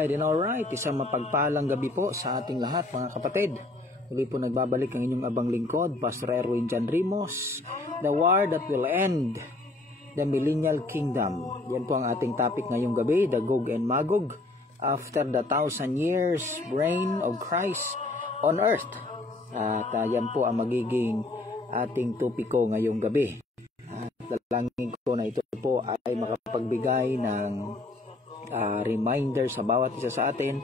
Alright and alright, isang mapagpalang gabi po sa ating lahat mga kapatid. Muli po nagbabalik ang inyong abang lingkod, Pastor Erwin Jan Rimos, the war that will end the millennial kingdom. Yan po ang ating topic ngayong gabi, the Gog and Magog, after the 1,000 years reign of Christ on earth. At yan po ang magiging ating topiko ngayong gabi. At dalangin ko na ito po ay makapagbigay ng reminder sa bawat isa sa atin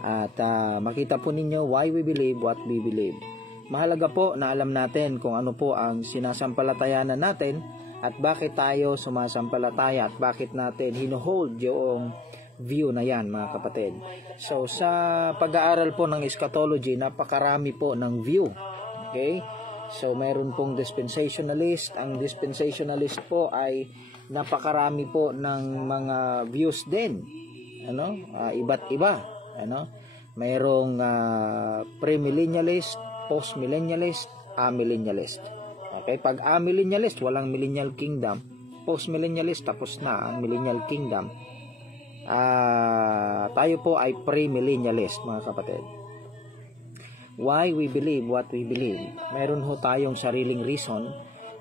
at makita po ninyo why we believe what we believe. Mahalaga po na alam natin kung ano po ang sinasampalatayanan natin at bakit tayo sumasampalataya at bakit natin hinuhold yung view na yan mga kapatid. So sa pag-aaral po ng eschatology, napakarami po ng view. Okay? So mayroon pong dispensationalist. Ang dispensationalist po ay napakarami po ng mga views din. Iba't iba. Mayroong premillennialist, postmillennialist, amillennialist. Okay, pag amillennialist, walang millennial kingdom. Postmillennialist, tapos na ang millennial kingdom. Tayo po ay premillennialist mga kapatid. Why we believe what we believe. Mayroon ho tayong sariling reason.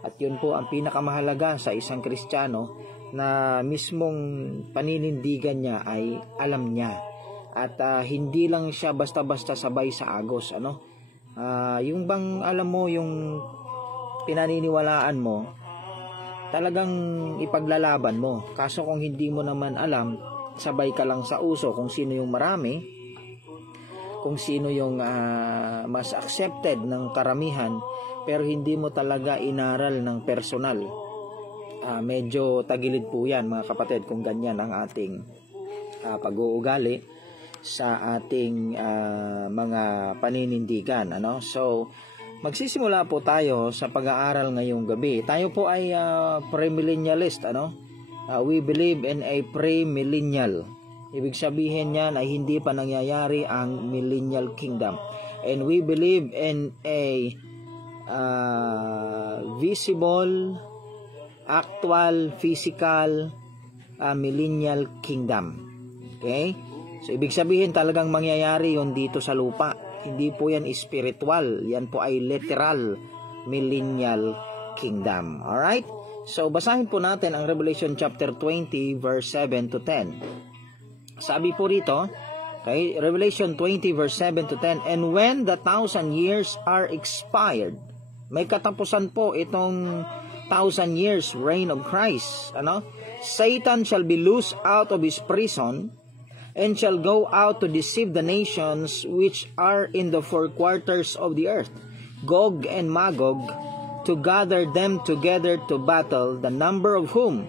At yun po ang pinakamahalaga sa isang Kristiyano na mismong paninindigan niya ay alam niya. At hindi lang siya basta-basta sabay sa agos. Yung bang alam mo yung pinaniniwalaan mo, talagang ipaglalaban mo. Kaso kung hindi mo naman alam, sabay ka lang sa uso kung sino yung marami, kung sino yung mas accepted ng karamihan, pero hindi mo talaga inaral ng personal. Medyo tagilid po yan mga kapatid kung ganyan ang ating pag-uugali sa ating mga paninindigan. So, magsisimula po tayo sa pag-aaral ngayong gabi. Tayo po ay premillennialist. We believe in a premillennial. Ibig sabihin niyan ay hindi pa nangyayari ang millennial kingdom. And we believe in a visible, actual, physical millennial kingdom. Okay? So, ibig sabihin talagang mangyayari yon dito sa lupa. Hindi po yan spiritual. Yan po ay literal millennial kingdom. Alright? So, basahin po natin ang Revelation chapter 20 verse 7 to 10. Sabi po rito, okay, Revelation 20 verse 7 to 10, and when the 1,000 years are expired, may katapusan po itong 1,000 years reign of Christ. Satan shall be loosed out of his prison and shall go out to deceive the nations which are in the four quarters of the earth, Gog and Magog, to gather them together to battle, the number of whom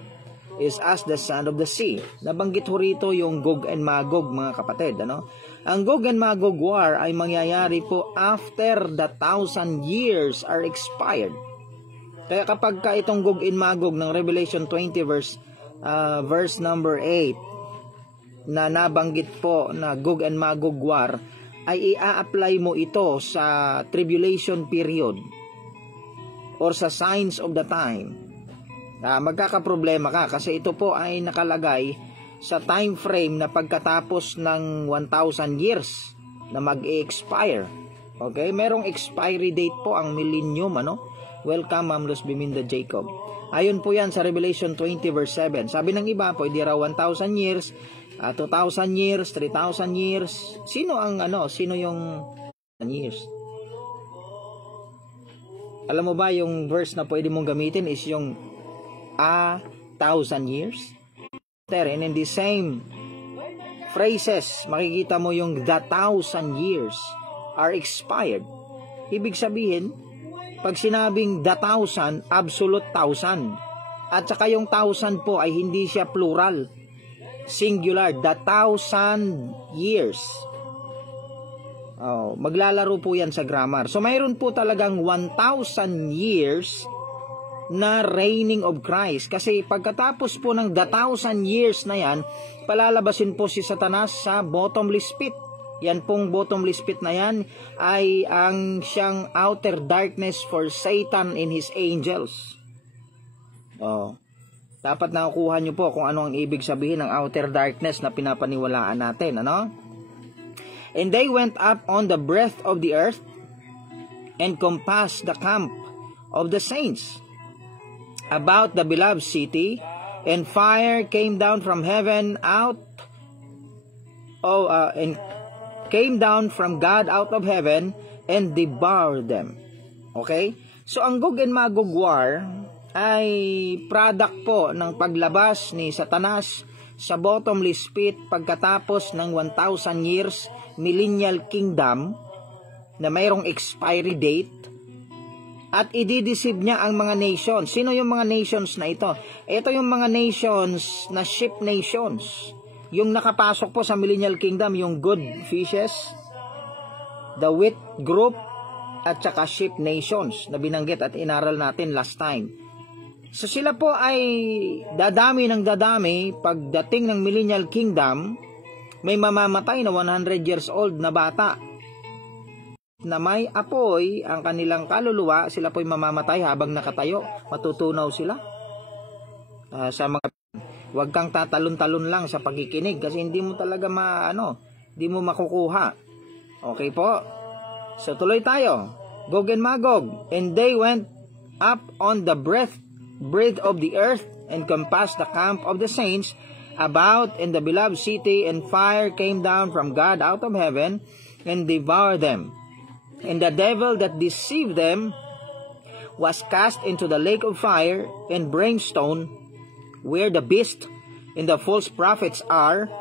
is as the sand of the sea. Nabanggit ho rito yung Gog and Magog mga kapatid. Ang Gog and Magog war ay mangyayari po after the 1,000 years are expired. Kaya kapag itong Gog and Magog ng Revelation 20 verse number 8 na nabanggit po na Gog and Magog war, ay i-apply mo ito sa tribulation period or sa signs of the time. Magkakaproblema ka kasi ito po ay nakalagay sa time frame na pagkatapos ng 1,000 years na mag-expire. Okay? Merong expiry date po ang millennium. Welcome, Ma'am Luz Biminda Jacob. Ayon po yan sa Revelation 20 verse 7. Sabi ng iba, pwede raw 1,000 years, 2,000 years, 3,000 years. Sino yung years? Alam mo ba yung verse na pwede mong gamitin is yung 1,000 years? And in the same phrases, makikita mo yung the 1,000 years are expired. Ibig sabihin, pag sinabing the 1,000, absolute 1,000. At saka yung 1,000 po ay hindi siya plural. Singular, the 1,000 years. Maglalaro po yan sa grammar. So mayroon po talagang 1,000 years na reigning of Christ. Kasi pagkatapos po ng the 1,000 years na yan, palalabasin po si Satanas sa bottomless pit. Yan pong bottomless pit na yan ay ang siyang outer darkness for Satan and his angels. Dapat nakukuha nyo po kung ano ang ibig sabihin ng outer darkness na pinapaniwalaan natin, ano? And they went up on the breadth of the earth and compassed the camp of the saints about the beloved city, and fire came down from heaven and came down from God out of heaven and devoured them. Okay? So ang Gog and Magog war ay product po ng paglabas ni Satanas sa bottomless pit pagkatapos ng 1,000 years millennial kingdom na mayroong expiry date, at idideceive niya ang mga nations. Sino yung mga nations na ito? Ito yung mga nations na ship nations. Yung nakapasok po sa millennial kingdom, yung good fishes, the wheat group, at saka ship nations na binanggit at inaral natin last time. So sila po ay dadami ng dadami. Pagdating ng millennial kingdom, may mamamatay na 100 years old na bata na may apoy ang kanilang kaluluwa. Sila po'y mamamatay habang nakatayo. Matutunaw sila. Huwag kang tatalon-talon lang sa pagkikinig kasi hindi mo talaga hindi mo makukuha. Okay po? So tuloy tayo. Gog and Magog. And they went up on the breadth of the earth and compassed the camp of the saints about in the beloved city, and fire came down from God out of heaven and devoured them. And the devil that deceived them was cast into the lake of fire and brimstone, where the beast and the false prophets are,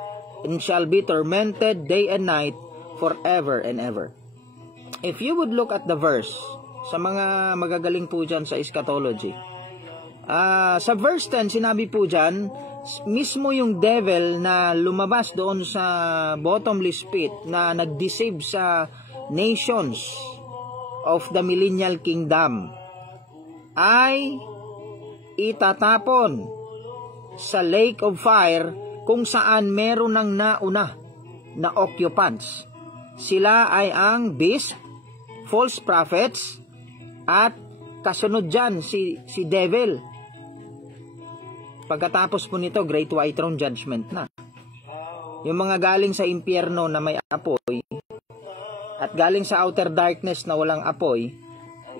and shall be tormented day and night forever and ever. If you would look at the verse, sa mga magagaling po dyan sa eschatology, sa verse 10, sinabi po dyan, mismo yung devil na lumabas doon sa bottomless pit na nag-deceive sa nations of the millennial kingdom ay itatapon sa lake of fire kung saan meron ng nauna na occupants. Sila ay ang beast, false prophets, at kasunod dyan si devil. Pagkatapos po nito, Great White Throne Judgment na. Yung mga galing sa impyerno na may apoy at galing sa outer darkness na walang apoy,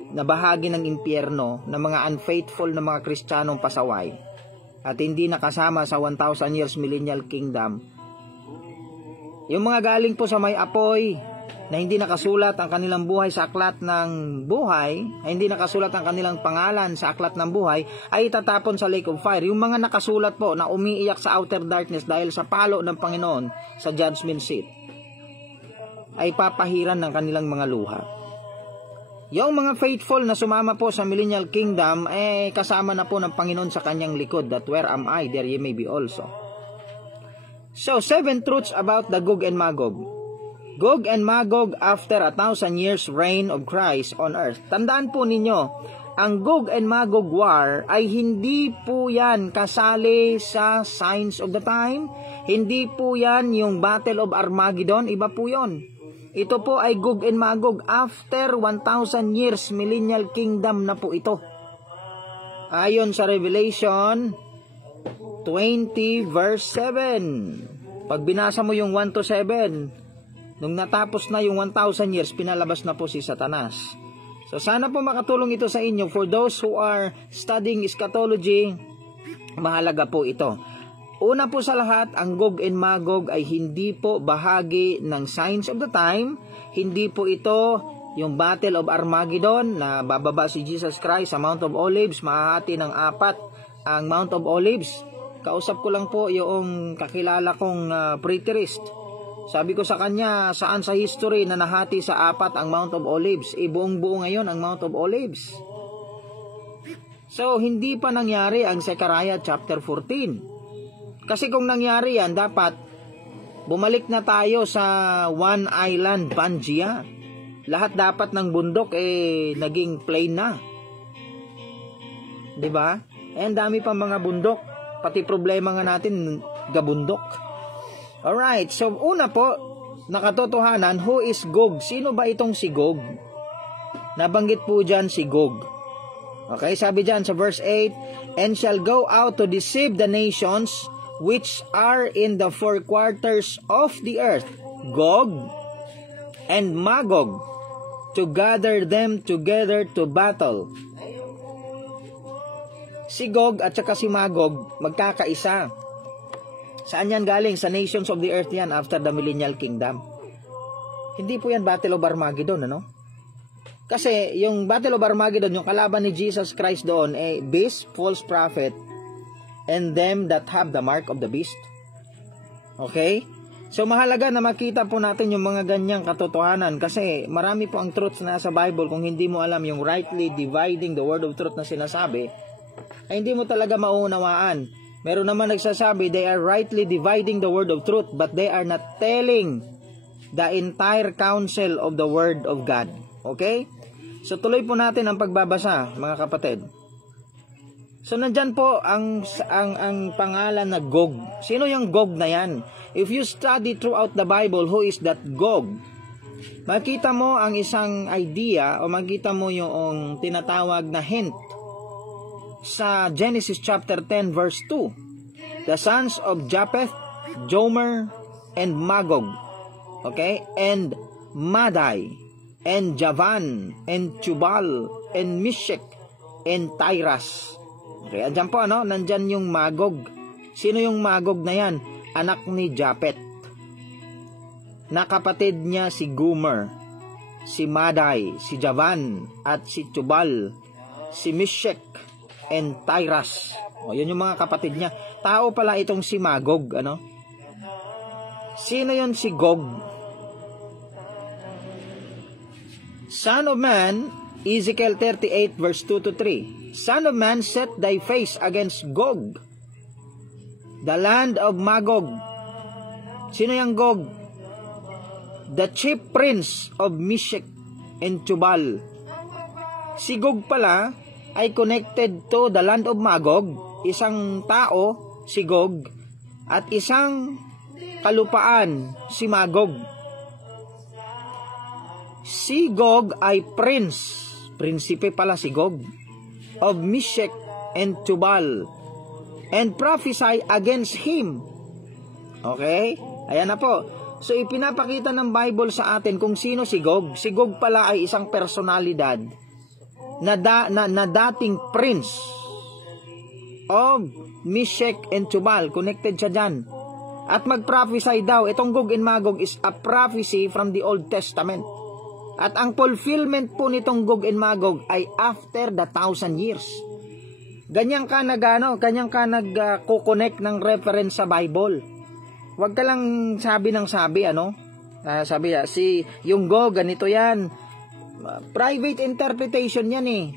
na bahagi ng impyerno, na mga unfaithful na mga Kristiyanong pasaway at hindi nakasama sa 1,000 years millennial kingdom. Yung mga galing po sa may apoy na hindi nakasulat ang kanilang buhay sa aklat ng buhay, ay hindi nakasulat ang kanilang pangalan sa aklat ng buhay, ay itatapon sa lake of fire. Yung mga nakasulat po na umiiyak sa outer darkness dahil sa palo ng Panginoon sa judgment seat, ay papahiran ng kanilang mga luha. Yung mga faithful na sumama po sa millennial kingdom, kasama na po ng Panginoon sa kanyang likod, that where am I, there ye may be also. So, 7 truths about the Gog and Magog. Gog and Magog after 1,000 years reign of Christ on earth. Tandaan po ninyo, ang Gog and Magog war ay hindi po yan kasali sa signs of the time. Hindi po yan yung Battle of Armageddon. Iba po yon. Ito po ay Gog and Magog after 1,000 years millennial kingdom na po ito. Ayon sa Revelation 20 verse 7. Pag binasa mo yung 1 to 7, nung natapos na yung 1,000 years, pinalabas na po si Satanas. So sana po makatulong ito sa inyo. For those who are studying eschatology, mahalaga po ito. Una po sa lahat, ang Gog and Magog ay hindi po bahagi ng signs of the time. Hindi po ito yung Battle of Armageddon na bababa si Jesus Christ sa Mount of Olives, mahahati ng 4 ang Mount of Olives. Kausap ko lang po yung kakilala kong preterist. Sabi ko sa kanya, saan sa history na nahati sa 4 ang Mount of Olives? Buong-buo ngayon ang Mount of Olives. So, hindi pa nangyari ang Zechariah chapter 14. Kasi kung nangyari yan, dapat bumalik na tayo sa One Island Pangaea. Lahat dapat ng bundok naging plain na. 'Di ba? Ang dami pa mga bundok, pati problema nga natin gabundok. Alright, so una po, nakatotohanan, who is Gog? Sino ba itong si Gog? Nabanggit po dyan si Gog. Okay, sabi dyan sa verse 8, and shall go out to deceive the nations which are in the four quarters of the earth, Gog and Magog, to gather them together to battle. Si Gog at saka si Magog magkakaisa. Saan yan galing? Sa nations of the earth yan after the millennial kingdom. Hindi po yan Battle of Armageddon, ano? Kasi yung Battle of Armageddon, yung kalaban ni Jesus Christ doon, beast, false prophet, and them that have the mark of the beast. Okay? So mahalaga na makita po natin yung mga ganyang katotohanan kasi marami po ang truths na sa Bible. Kung hindi mo alam yung rightly dividing the word of truth na sinasabi, ay hindi mo talaga mauunawaan. Meron naman nagsasabi, they are rightly dividing the word of truth, but they are not telling the entire counsel of the word of God. Okay? So tuloy po natin ang pagbabasa, mga kapatid. So nandyan po ang pangalan na Gog. Sino yung Gog na yan? If you study throughout the Bible, who is that Gog? Makita mo ang isang idea o makita mo yung tinatawag na hint sa Genesis chapter 10 verse 2. The sons of Japheth, Gomer, and Magog. Okay? And Madai, and Javan, and Tubal, and Meshech, and Tyras. Okay, andyan po, ano? Nandyan yung Magog. Sino yung Magog na yan? Anak ni Japheth. Nakapatid niya si Gomer, si Madai, si Javan, at si Tubal, si Meshech, and Tyras. O, yun yung mga kapatid niya. Tao pala itong si Magog, ano? Sino yun si Gog? Son of man, Ezekiel 38 verse 2 to 3. Son of man, set thy face against Gog, the land of Magog. Sino yung Gog? The chief prince of Meshech and Tubal. Si Gog pala ay connected to the land of Magog, isang tao, si Gog, at isang kalupaan, si Magog. Si Gog ay prinsipe pala si Gog, of Meshech and Tubal, and prophesy against him. Okay? Ayan na po. So, ipinapakita ng Bible sa atin kung sino si Gog. Si Gog pala ay isang personalidad na dating prince of Meshech and Tubal. Connected siya dyan. At mag-prophesy daw. Itong Gog and Magog is a prophecy from the Old Testament. At ang fulfillment po nitong Gog and Magog ay after the 1,000 years. Ganyan ka nag-connect ng reference sa Bible. Huwag ka lang sabi ng sabi, ano? Sabi yung Gog, ganito yan. Private interpretation yan eh.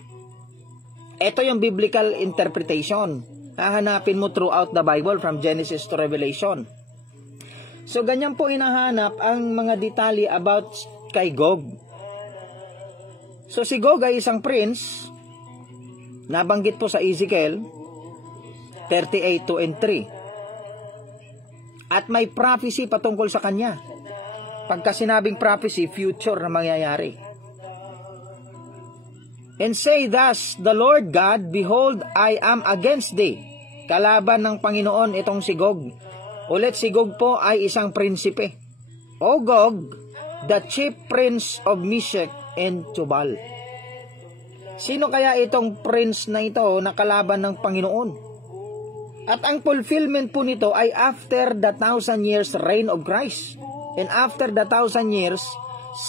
Ito yung biblical interpretation. Hahanapin mo throughout the Bible from Genesis to Revelation. So ganyan po hinahanap ang mga detalye about kay Gog. So si Gog ay isang prince, nabanggit po sa Ezekiel 38, 2 and 3. At may prophecy patungkol sa kanya. Pagka sinabing prophecy, future na mangyayari. And say thus, the Lord God, behold, I am against thee. Kalaban ng Panginoon itong si Gog. Ulit, si Gog po ay isang prinsipe. O Gog, the chief prince of Meshech and Tubal. Sino kaya itong prince na ito na kalaban ng Panginoon? At ang fulfillment po nito ay after the 1,000 years reign of Christ. And after the 1,000 years,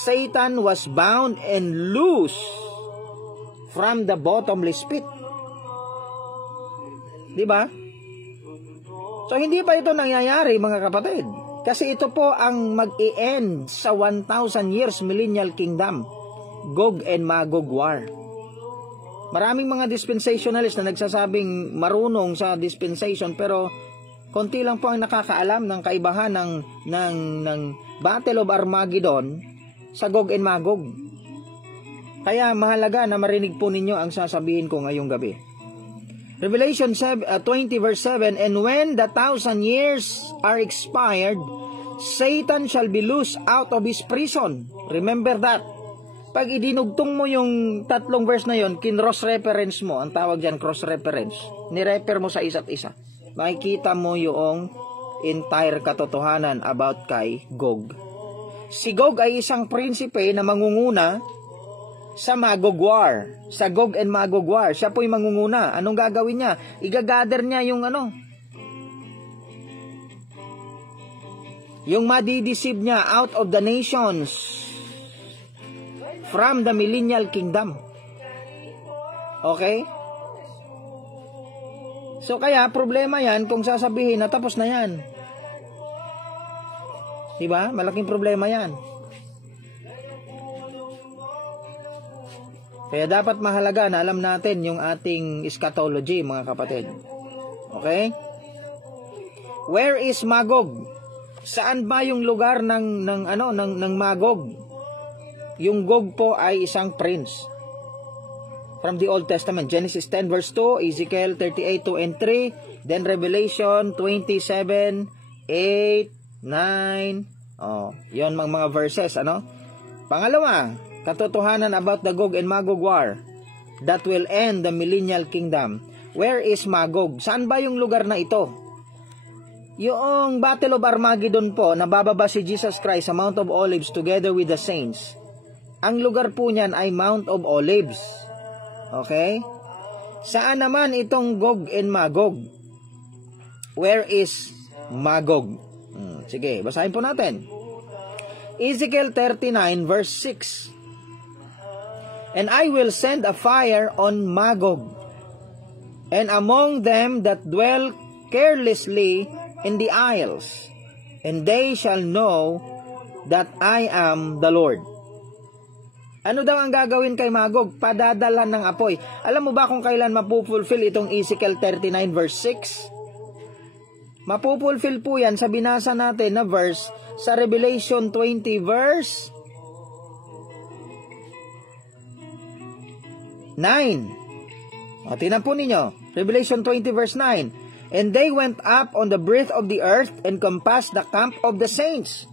Satan was bound and loose from the bottomless pit. Diba? So hindi pa ito nangyayari, mga kapatid. Kasi ito po ang mag-i-end sa 1,000 years millennial kingdom. Gog and Magog war. Maraming mga dispensationalists na nagsasabing marunong sa dispensation pero konti lang po ang nakakaalam ng kaibahan ng Battle of Armageddon sa Gog and Magog. Kaya mahalaga na marinig po ninyo ang sasabihin ko ngayong gabi. Revelation 20 verse 7, and when the 1,000 years are expired, Satan shall be loosed out of his prison. Remember that. Pag idinugtong mo yung tatlong verse na yon, cross-reference mo, ang tawag dyan cross-reference, ni-refer mo sa isa't isa, makikita mo yung entire katotohanan about kay Gog. Si Gog ay isang prinsipe na mangunguna sa Magog War, sa Gog and Magog War. Siya po'y mangunguna. Anong gagawin niya? Igagather niya yung madideceive niya out of the nations from the millennial kingdom. Okay? So kaya problema yan kung sasabihin na tapos na yan. Diba? Malaking problema yan. Kaya dapat mahalaga na alam natin yung ating eschatology, mga kapatid. Okay? Where is Magog? Saan ba yung lugar ng Magog? Yung Gog po ay isang prince. From the Old Testament, Genesis 10 verse 2, Ezekiel 38, 2 and 3, then Revelation 27, 8, 9. Yon mga verses, Pangalawa, katotohanan about the Gog and Magog war that will end the millennial kingdom. Where is Magog? Saan ba yung lugar na ito? Yung Battle of Armageddon po, nabababa si Jesus Christ sa Mount of Olives together with the saints. Ang lugar po niyan ay Mount of Olives. Okay? Saan naman itong Gog and Magog? Where is Magog? Sige, basahin po natin. Ezekiel 39 verse 6. And I will send a fire on Magog, and among them that dwell carelessly in the isles, and they shall know that I am the Lord. Ano daw ang gagawin kay Magog? Padadala ng apoy. Alam mo ba kung kailan mapupulfill itong Ezekiel 39 verse 6? Mapupulfill po yan sa binasa natin na verse sa Revelation 20 verse 9. Tingnan po ninyo. Revelation 20 verse 9. And they went up on the breadth of the earth and compassed the camp of the saints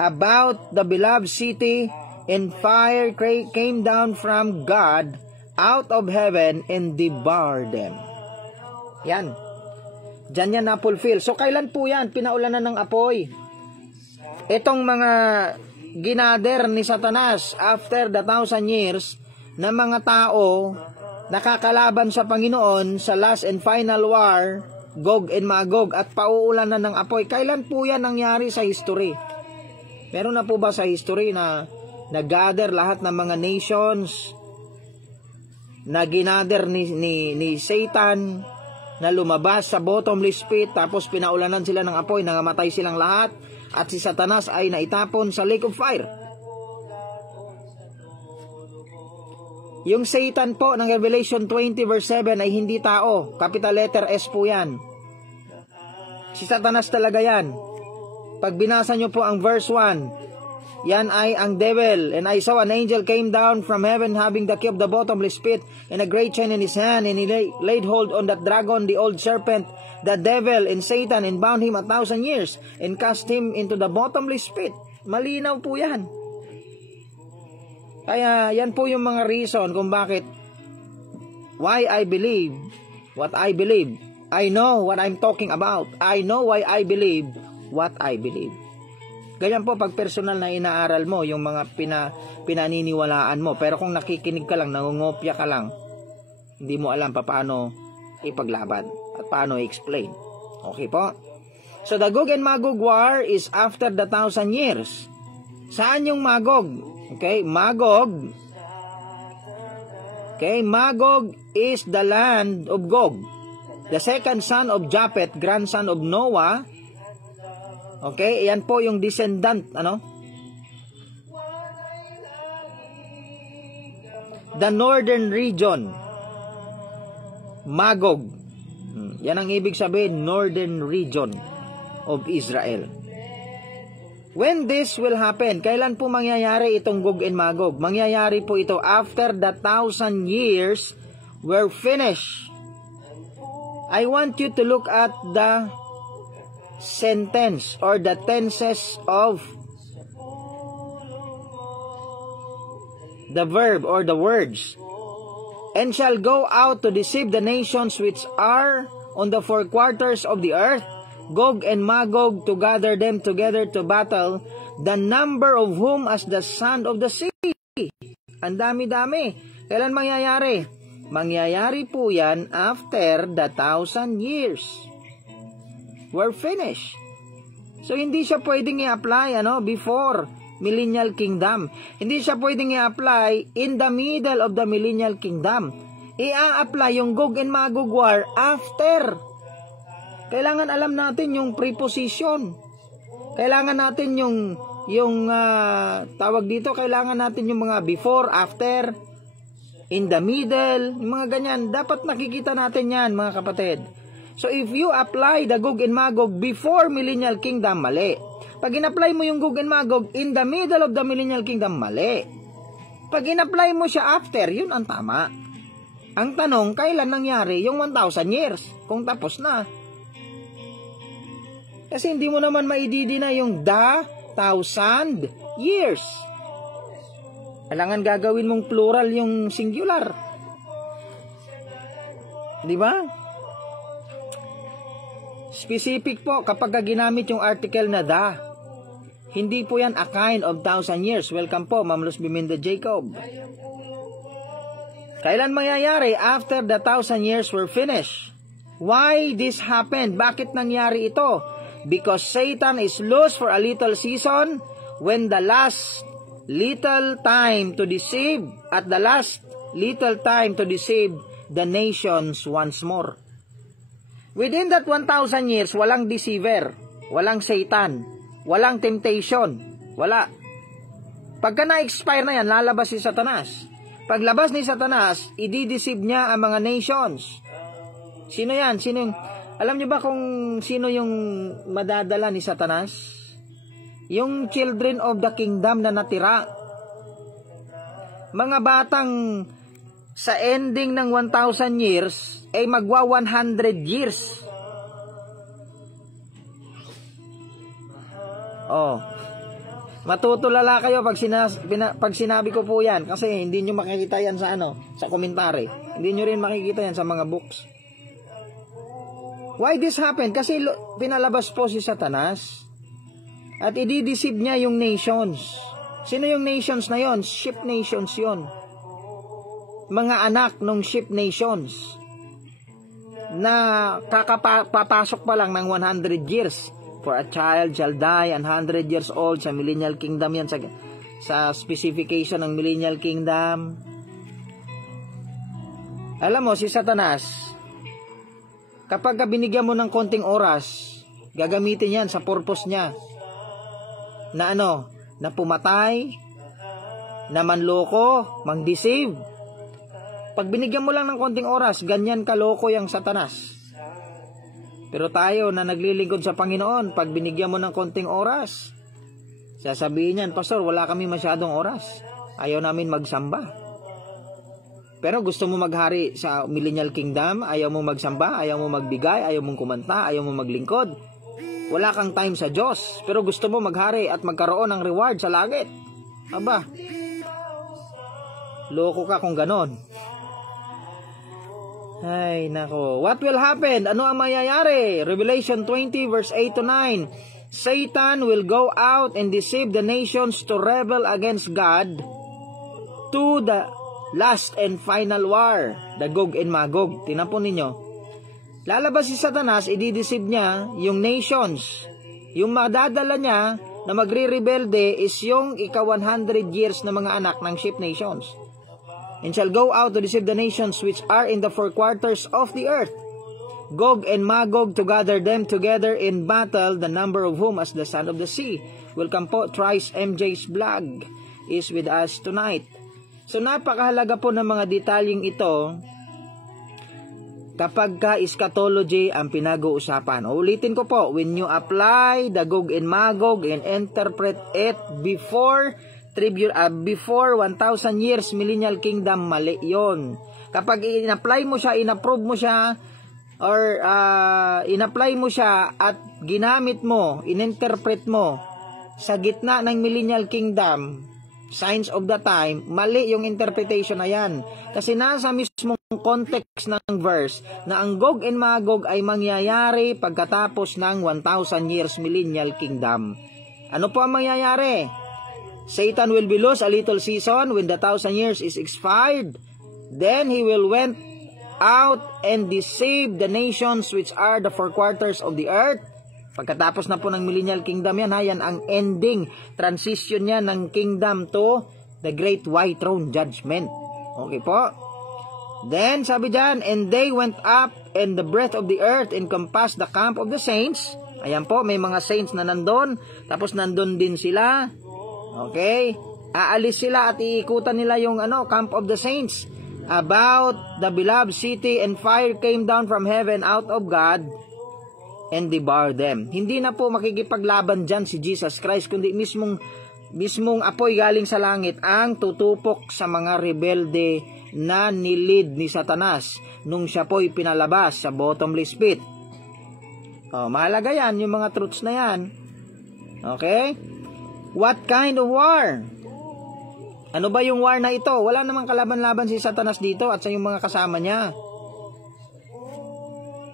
about the beloved city, and fire came down from God out of heaven and devoured them. Yan. Diyan yan na-fulfill. So, kailan po yan? Pinaulanan ng apoy. Itong mga ginader ni Satanas after the 1,000 years na mga tao nakakalaban sa Panginoon sa last and final war, Gog and Magog, at pauulanan ng apoy. Kailan po yan nangyari sa history? Meron na po ba sa history na nag-gather lahat ng mga nations na ginader ni Satan na lumabas sa bottomless pit, tapos pinaulanan sila ng apoy, nangamatay silang lahat, at si Satanas ay naitapon sa lake of fire? Yung Satan po ng Revelation 20 verse 7 ay hindi tao, capital letter S po yan. Si Satanas talaga yan. Pag binasa nyo po ang verse 1, yan ay ang devil. And I saw an angel came down from heaven having the key of the bottomless pit and a great chain in his hand, and he laid hold on that dragon, the old serpent, the devil and Satan, and bound him 1,000 years and cast him into the bottomless pit. Malinaw po yan. Kaya yan po yung mga reason kung bakit why I believe what I believe. I know what I'm talking about. I know why I believe what I believe. Ganyan po pag personal na inaaral mo yung mga pinaniniwalaan mo. Pero kung nakikinig ka lang, nangungopya ka lang, hindi mo alam paano ipaglaban at paano i-explain. Okay po? So the Gog and Magog war is after the 1,000 years. Saan yung Magog? Okay, Magog. Okay, Magog is the land of Gog, the second son of Japheth, grandson of Noah. Okay, yan po yung descendant, the northern region, Magog. Yan ang ibig sabihin, northern region of Israel. When this will happen? Kailan po mangyayari itong Gog and Magog? Mangyayari po ito after the 1,000 years were finished. I want you to look at the sentence or the tenses of the verb or the words, and shall go out to deceive the nations which are on the four quarters of the earth, Gog and Magog, to gather them together to battle, the number of whom as the sand of the sea. Ang dami-dami. Kailan mangyayari? Mangyayari po yan after the 1,000 years. We're finished. So, hindi siya pwedeng i-apply before Millennial Kingdom. Hindi siya pwedeng i-apply in the middle of the Millennial Kingdom. I-apply yung Gog and Magog war after. Kailangan alam natin yung preposition. Kailangan natin yung tawag dito, kailangan natin yung mga before, after, in the middle, yung mga ganyan. Dapat nakikita natin yan, mga kapatid. So, if you apply the Gog and Magog before Millennial Kingdom, mali. Pag in-apply mo yung Gog and Magog in the middle of the Millennial Kingdom, mali. Pag in-apply mo siya after, yun ang tama. Ang tanong, kailan nangyari yung 1,000 years? Kung tapos na. Kasi hindi mo naman maididi na yung the 1,000 years. Kailangan gagawin mong plural yung singular. Di ba? Specific po kapag ginamit yung article na the. Hindi po yan a kind of 1,000 years. Welcome po, Ma'am Luz Biminda Jacob. Kailan mangyayari? After the 1,000 years were finished. Why this happened? Bakit nangyari ito? Because Satan is loose for a little season when the last little time to deceive, at the last little time to deceive the nations once more. Within that 1,000 years, walang deceiver, walang Satan, walang temptation, wala. Pagka na-expire na yan, lalabas si Satanas. Paglabas ni Satanas, i-deceive niya ang mga nations. Sino yan? Alam niyo ba kung sino yung madadala ni Satanas? Yung children of the kingdom na natira. Mga batang sa ending ng 1,000 years, ay magwa 100 years. Matutulala kayo pag sinabi ko po yan, kasi hindi nyo makikita yan sa sa komentary. Hindi nyo rin makikita yan sa mga books. Why this happened? Kasi pinalabas po si Satanas at i-deceive niya yung nations. Sino yung nations na yon? Sheep nations yon. Mga anak ng sheep nations na kakapapasok pa lang ng 100 years. For a child shall die 100 years old. Sa Millennial Kingdom yan, sa specification ng Millennial Kingdom. Alam mo, si Satanas, kapag binigyan mo ng konting oras, gagamitin yan sa purpose niya. Na na pumatay, na manloko, mang-deceive. Pag binigyan mo lang ng konting oras, ganyan kaloko yung Satanas. Pero tayo na naglilingkod sa Panginoon, pag binigyan mo ng konting oras, sasabihin yan, Pastor, wala kami masyadong oras. Ayaw namin magsamba. Pero gusto mo maghari sa Millennial Kingdom, ayaw mo magsamba, ayaw mo magbigay, ayaw mong kumanta, ayaw mo maglingkod. Wala kang time sa Diyos, pero gusto mo maghari at magkaroon ng reward sa langit. Aba, loko ka kung ganon. Ay, nako. What will happen? Ano ang mayayari? Revelation 20 verse 8 to 9. Satan will go out and deceive the nations to rebel against God to the last and final war, the Gog and Magog. Tinapon ninyo. Lalabas si Satanas, i-deceive niya yung nations. Yung madadala niya na magre-rebelde is yung ika-100 years na mga anak ng sheep nations. And shall go out to deceive the nations which are in the four quarters of the earth, Gog and Magog, to gather them together in battle, the number of whom as the sand of the sea. Welcome po, Trice MJ's vlog is with us tonight. So napakahalaga po ng mga detalyeng ito kapag ka eschatology ang pinag-uusapan. Ulitin ko po, when you apply the Gog and Magog and interpret it before 1,000 years Millennial Kingdom, mali yun. Kapag in-apply mo siya, in-approve mo siya, or in-apply mo siya at ginamit mo, in-interpret mo sa gitna ng Millennial Kingdom, signs of the time, mali yung interpretation na yan. Kasi nasa mismong context ng verse na ang Gog and Magog ay mangyayari pagkatapos ng 1,000 years millennial kingdom. Ano po ang mangyayari? Satan will be loose a little season when the 1,000 years is expired. Then he will went out and deceive the nations which are the four quarters of the earth. Pagkatapos na po ng millennial kingdom yan, yan ang ending, transition niya ng kingdom to the great white throne judgment. Okay po? Then, sabi dyan, and they went up in the breadth of the earth and compassed the camp of the saints. Ayan po, may mga saints na nandun, tapos nandun din sila. Okay? Aalis sila at iikutan nila yung camp of the saints about the beloved city, and fire came down from heaven out of God and devour them. Hindi na po makikipaglaban dyan si Jesus Christ, kundi mismong apoy galing sa langit ang tutupok sa mga rebelde na nilid ni Satanas nung siya po'y pinalabas sa bottomless pit. Mahalaga yan, yung mga truths na yan. Okay? What kind of war? Ano ba yung war na ito? Wala namang kalaban-laban si Satanas dito at sa yung mga kasama niya.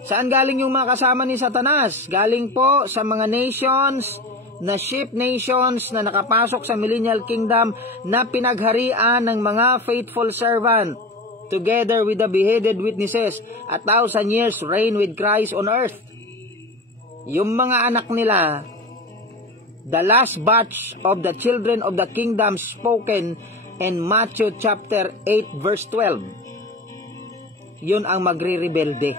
Saan galing yung mga kasama ni Satanas? Galing po sa mga nations, na sheep nations na nakapasok sa millennial kingdom na pinagharian ng mga faithful servant together with the beheaded witnesses. 1,000 years reign with Christ on earth. Yung mga anak nila, the last batch of the children of the kingdom spoken in Matthew chapter 8 verse 12. Yun ang magre-rebelde.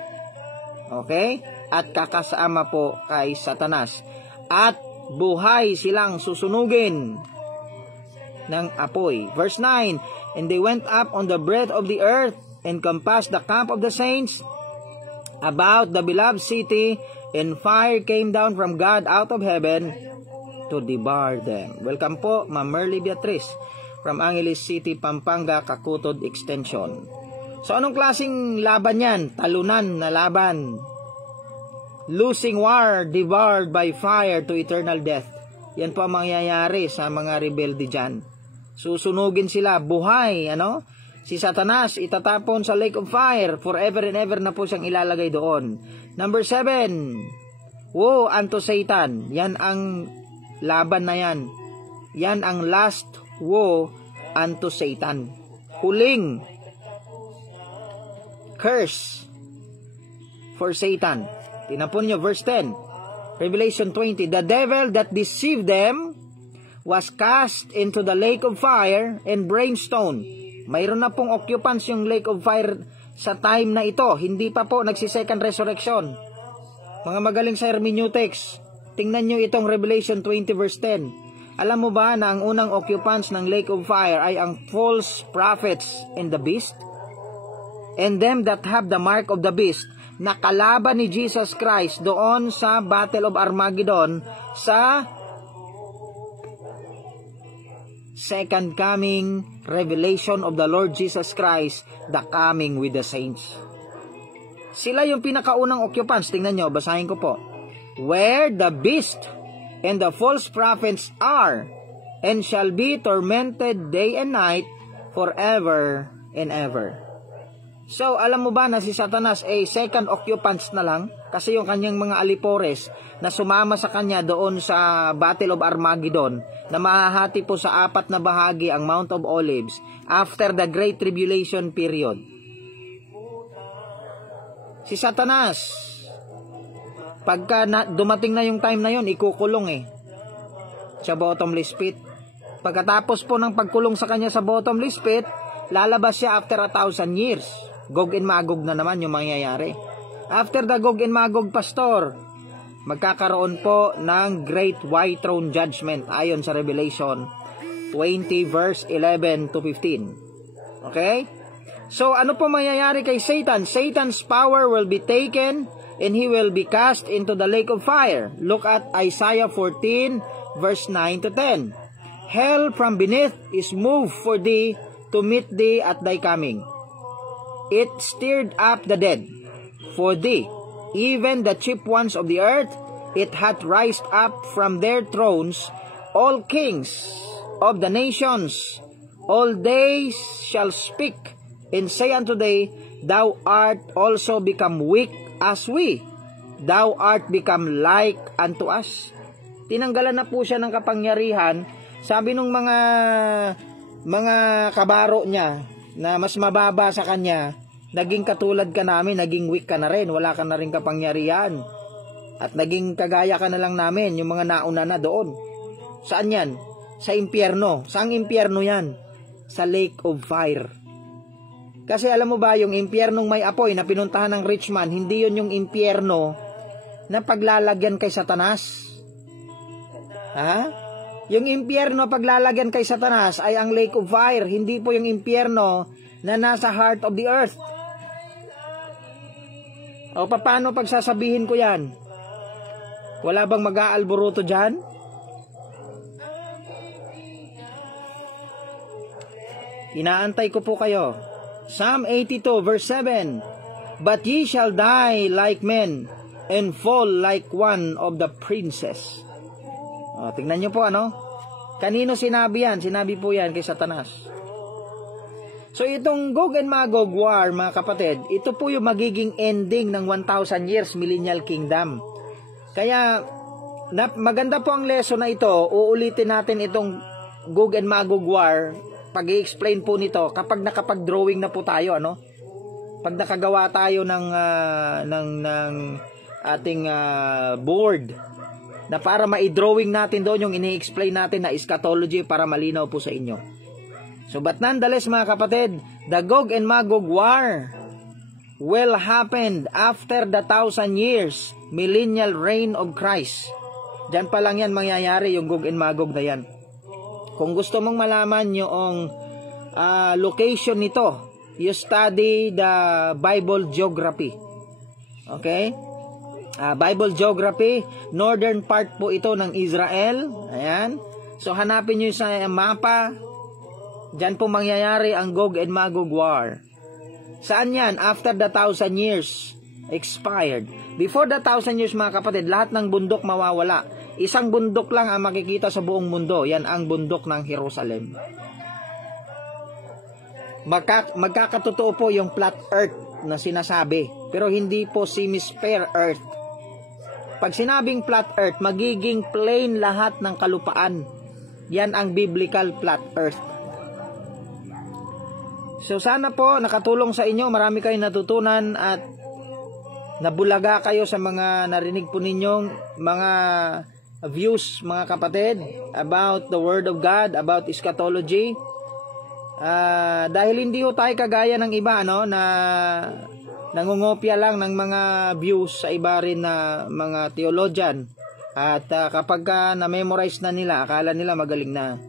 Okay? At kakasama po kay Satanas. At buhay silang susunugin ng apoy. Verse 9, and they went up on the breadth of the earth and compassed the camp of the saints about the beloved city, and fire came down from God out of heaven to devour them. Welcome po, Ma'am Merly Beatriz from Angeles City, Pampanga, Kakutod Extension. So, anong klaseng laban yan? Talunan na laban. Losing war, devoured by fire to eternal death. Yan po ang mangyayari sa mga rebelde dyan. Susunugin sila, buhay, Si Satanas, itatapon sa lake of fire, forever and ever na po siyang ilalagay doon. Number 7, woe unto Satan. Yan ang laban na yan. Yan ang last woe unto Satan. Huling curse for Satan. Tinapon nyo, verse 10. Revelation 20. The devil that deceived them was cast into the lake of fire and brimstone. Mayroon na pong occupants yung lake of fire sa time na ito. Hindi pa po nagsisecond resurrection. Mga magaling sa hermeneutics, tingnan nyo itong Revelation 20 verse 10. Alam mo ba na ang unang occupants ng lake of fire ay ang false prophets and the beast? And them that have the mark of the beast, na kalaban ni Jesus Christ doon sa Battle of Armageddon sa second coming revelation of the Lord Jesus Christ, the coming with the saints. Sila yung pinakaunang occupants. Tingnan nyo, basahin ko po. Where the beast and the false prophets are, and shall be tormented day and night forever and ever. So, alam mo ba na si Satanas ay second occupants na lang? Kasi yung kanyang mga alipores na sumama sa kanya doon sa Battle of Armageddon, na mahahati po sa 4 na bahagi ang Mount of Olives after the Great Tribulation period. Si Satanas, pagka dumating na yung time na yun, ikukulong sa bottomless pit. Pagkatapos po ng pagkulong sa kanya sa bottomless pit, lalabas siya after 1,000 years. Gog and Magog na naman yung mangyayari. After the Gog and Magog, pastor, magkakaroon po ng Great White Throne Judgment ayon sa Revelation 20 verse 11 to 15. Okay? So, ano po mangyayari kay Satan? Satan's power will be taken and he will be cast into the lake of fire. Look at Isaiah 14 verse 9 to 10. Hell from beneath is moved for thee to meet thee at thy coming. It stirred up the dead for thee, even the chief ones of the earth. It hath raised up from their thrones all kings of the nations. All days shall speak, and say unto thee, Thou art also become weak as we. Thou art become like unto us. Tinanggalan na po siya ng kapangyarihan. Sabi nung mga kabaro niya na mas mababa sa kanya, naging katulad ka namin, naging weak ka na rin, wala ka na rin kapangyarihan. At naging kagaya ka na lang namin, yung mga nauna na doon. Saan yan? Sa impyerno. Saang impyerno yan? Sa lake of fire. Kasi alam mo ba, yung impyernong may apoy na pinuntahan ng rich man, hindi yun yung impyerno na paglalagyan kay Satanas. Ha? Yung impyerno paglalagyan kay Satanas ay ang lake of fire, hindi po yung impyerno na nasa heart of the earth. O paano pagsasabihin ko yan? Wala bang mag-aalboruto dyan? Inaantay ko po kayo. Psalm 82 verse 7. But ye shall die like men, and fall like one of the princes. O, tingnan nyo po ano. Kanino sinabi yan? Sinabi po yan kay Satanas. So itong Gog and Magog war, mga kapatid, ito po yung magiging ending ng 1,000 years millennial kingdom. Kaya maganda po ang lesson na ito. Uulitin natin itong Gog and Magog war. Pag-i-explain po nito kapag nakapag-drawing na po tayo, ano? Pag nakagawa tayo ng ating board na para ma-drawing natin doon yung ini-explain natin na eschatology para malinaw po sa inyo. So but nonetheless, mga kapatid, the Gog and Magog war will happen after the 1,000 years millennial reign of Christ. Diyan pa lang yan mangyayari, yung Gog and Magog na yan. Kung gusto mong malaman yung location nito, you study the Bible geography. Okay? Bible geography, northern part po ito ng Israel. Ayan. So hanapin nyo sa mapa. Diyan po mangyayari ang Gog and Magog war. Saan yan? After the 1,000 years expired. Before the 1,000 years, mga kapatid, lahat ng bundok mawawala. Isang bundok lang ang makikita sa buong mundo. Yan ang bundok ng Jerusalem. Magkakatotoo po yung flat earth na sinasabi. Pero hindi po semi-sphere earth. Pag sinabing flat earth, magiging plain lahat ng kalupaan. Yan ang biblical flat earth. So sana po nakatulong sa inyo. Marami kayong natutunan at nabulaga kayo sa mga narinig po ninyong mga views, mga kapatid, about the Word of God, about eschatology. Dahil hindi ho tayo kagaya ng iba, no, na nangungopia lang ng mga views sa iba rin na mga theologian. At kapag na-memorize na nila, akala nila magaling na.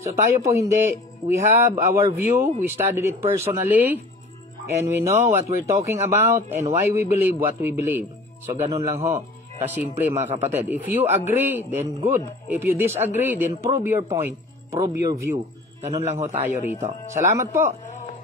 So tayo po hindi. We have our view, we studied it personally, and we know what we're talking about and why we believe what we believe. So ganun lang ho. Kasimple, mga kapatid. If you agree, then good. If you disagree, then prove your point. Prove your view. Ganun lang ho tayo rito. Salamat po.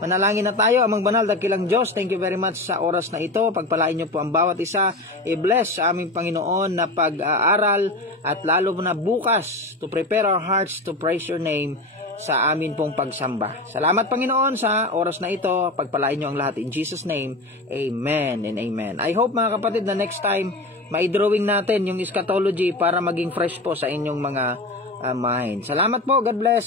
Manalangin na tayo. Amang banal, dakilang Diyos, thank you very much sa oras na ito. Pagpalain niyo po ang bawat isa. I-bless sa aming Panginoon na pag-aaral at lalo na bukas to prepare our hearts to praise your name sa amin pong pagsamba. Salamat, Panginoon, sa oras na ito. Pagpalain niyo ang lahat. In Jesus' name, amen and amen. I hope, mga kapatid, na next time, mai-drawing natin yung eschatology para maging fresh po sa inyong mga mind. Salamat po. God bless.